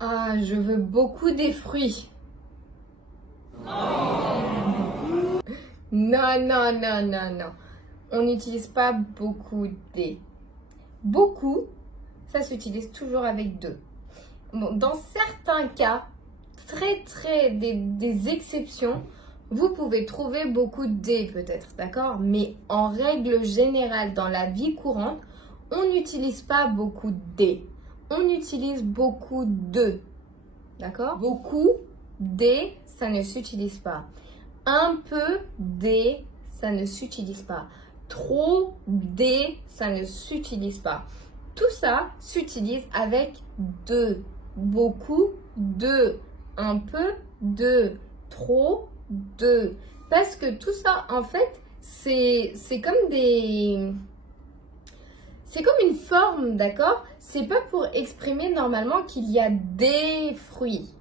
Ah, je veux beaucoup des fruits. Non, non, non, non, non. On n'utilise pas beaucoup des. Beaucoup, ça s'utilise toujours avec deux. Bon, dans certains cas, des exceptions, vous pouvez trouver beaucoup des peut-être, d'accord? Mais en règle générale, dans la vie courante, on n'utilise pas beaucoup des. On utilise beaucoup de. D'accord? Beaucoup des, ça ne s'utilise pas. Un peu des, ça ne s'utilise pas. Trop des, ça ne s'utilise pas. Tout ça s'utilise avec de. Beaucoup de. Un peu de. Trop de. Parce que tout ça, en fait, c'est comme des... C'est comme une forme, d'accord? C'est pas pour exprimer normalement qu'il y a des fruits.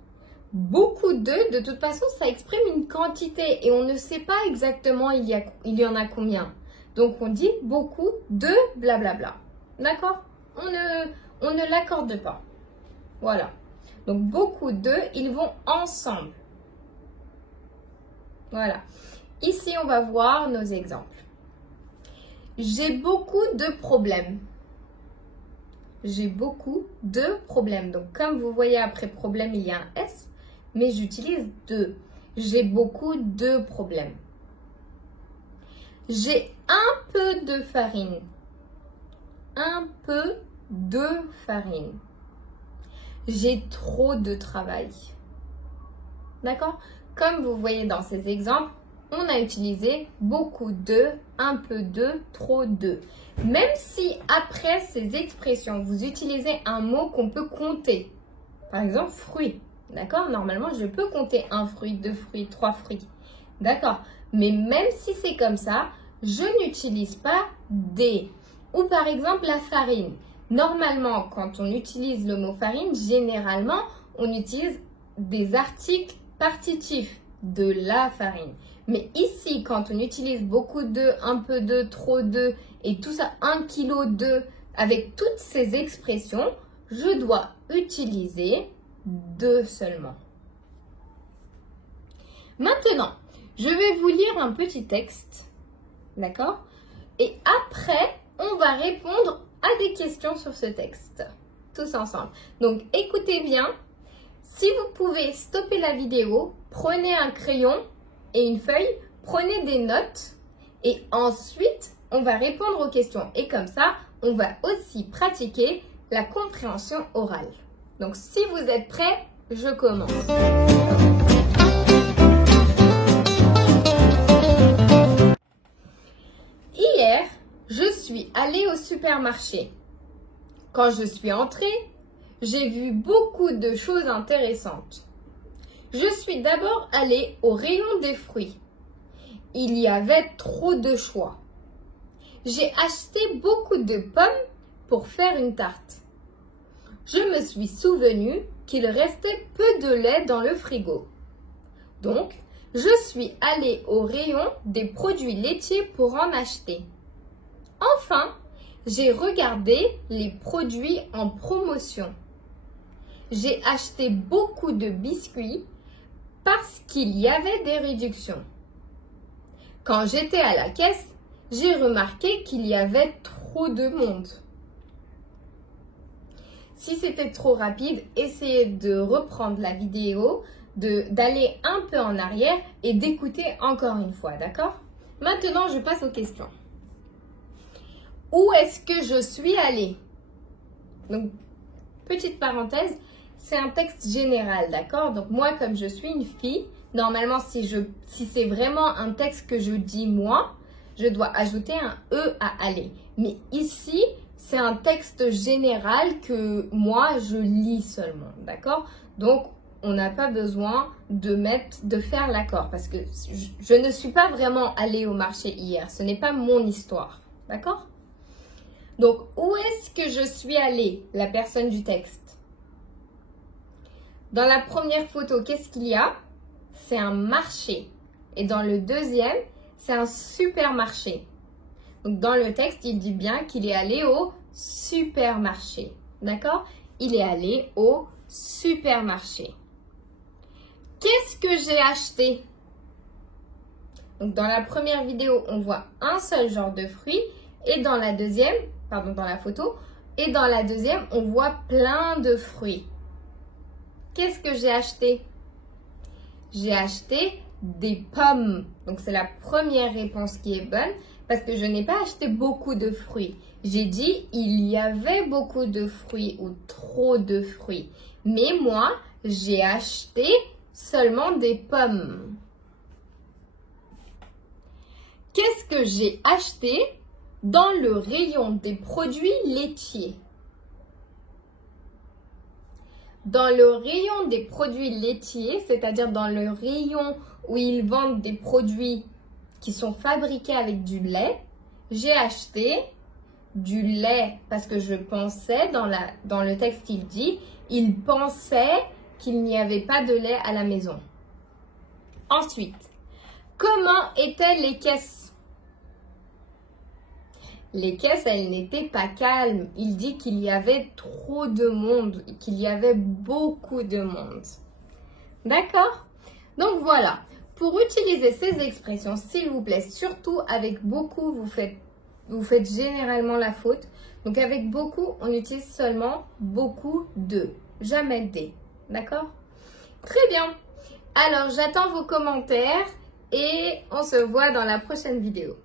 Beaucoup de toute façon, ça exprime une quantité et on ne sait pas exactement il y en a combien. Donc, on dit beaucoup de blablabla. D'accord? On ne l'accorde pas. Voilà. Donc, beaucoup de, ils vont ensemble. Voilà. Ici, on va voir nos exemples. J'ai beaucoup de problèmes. J'ai beaucoup de problèmes. Donc, comme vous voyez, après problème, il y a un S, mais j'utilise de. J'ai beaucoup de problèmes. J'ai un peu de farine. Un peu de farine. J'ai trop de travail. D'accord? Comme vous voyez dans ces exemples, on a utilisé beaucoup de, un peu de, trop de. Même si après ces expressions, vous utilisez un mot qu'on peut compter. Par exemple, fruit. D'accord? Normalement, je peux compter un fruit, deux fruits, trois fruits. D'accord? Mais même si c'est comme ça, je n'utilise pas des. Ou par exemple, la farine. Normalement, quand on utilise le mot farine, généralement, on utilise des articles partitifs de la farine. Mais ici, quand on utilise beaucoup de, un peu de, trop de et tout ça, 1 kilo de, avec toutes ces expressions, je dois utiliser de seulement. Maintenant, je vais vous lire un petit texte, d'accord? Et après, on va répondre à des questions sur ce texte, tous ensemble. Donc, écoutez bien. Si vous pouvez stopper la vidéo, prenez un crayon et une feuille, prenez des notes et ensuite, on va répondre aux questions. Et comme ça, on va aussi pratiquer la compréhension orale. Donc, si vous êtes prêts, je commence. Hier, je suis allée au supermarché. Quand je suis entrée, j'ai vu beaucoup de choses intéressantes. Je suis d'abord allée au rayon des fruits. Il y avait trop de choix. J'ai acheté beaucoup de pommes pour faire une tarte. Je me suis souvenu qu'il restait peu de lait dans le frigo. Donc, je suis allée au rayon des produits laitiers pour en acheter. Enfin, j'ai regardé les produits en promotion. J'ai acheté beaucoup de biscuits parce qu'il y avait des réductions. Quand j'étais à la caisse, j'ai remarqué qu'il y avait trop de monde. Si c'était trop rapide, essayez de reprendre la vidéo, d'aller un peu en arrière et d'écouter encore une fois, d'accord? Maintenant, je passe aux questions. Où est-ce que je suis allée? Donc, petite parenthèse, c'est un texte général, d'accord? Donc, moi, comme je suis une fille, normalement, si c'est vraiment un texte que je dis moi, je dois ajouter un E à aller. Mais ici, c'est un texte général que moi, je lis seulement, d'accord? Donc, on n'a pas besoin de faire l'accord parce que je ne suis pas vraiment allée au marché hier. Ce n'est pas mon histoire, d'accord? Donc, où est-ce que je suis allée, la personne du texte? Dans la première photo, qu'est-ce qu'il y a? C'est un marché. Et dans le deuxième, c'est un supermarché. Donc, dans le texte, il dit bien qu'il est allé au supermarché. D'accord? Il est allé au supermarché. Qu'est-ce que j'ai acheté? Donc, dans la première vidéo, on voit un seul genre de fruit. Et dans la deuxième, pardon, dans la photo, et dans la deuxième, on voit plein de fruits. Qu'est-ce que j'ai acheté? J'ai acheté des pommes. Donc, c'est la première réponse qui est bonne parce que je n'ai pas acheté beaucoup de fruits. J'ai dit il y avait beaucoup de fruits ou trop de fruits. Mais moi, j'ai acheté seulement des pommes. Qu'est-ce que j'ai acheté dans le rayon des produits laitiers? Dans le rayon des produits laitiers, c'est-à-dire dans le rayon où ils vendent des produits qui sont fabriqués avec du lait, j'ai acheté du lait parce que je pensais, dans le texte il dit, il pensait qu'il n'y avait pas de lait à la maison. Ensuite, comment étaient les caisses? Les caisses, elles n'étaient pas calmes. Il dit qu'il y avait trop de monde, qu'il y avait beaucoup de monde. D'accord? Donc voilà. Pour utiliser ces expressions, s'il vous plaît, surtout avec beaucoup, vous faites généralement la faute. Donc avec beaucoup, on utilise seulement beaucoup de, jamais des. D'accord? Très bien. Alors, j'attends vos commentaires et on se voit dans la prochaine vidéo.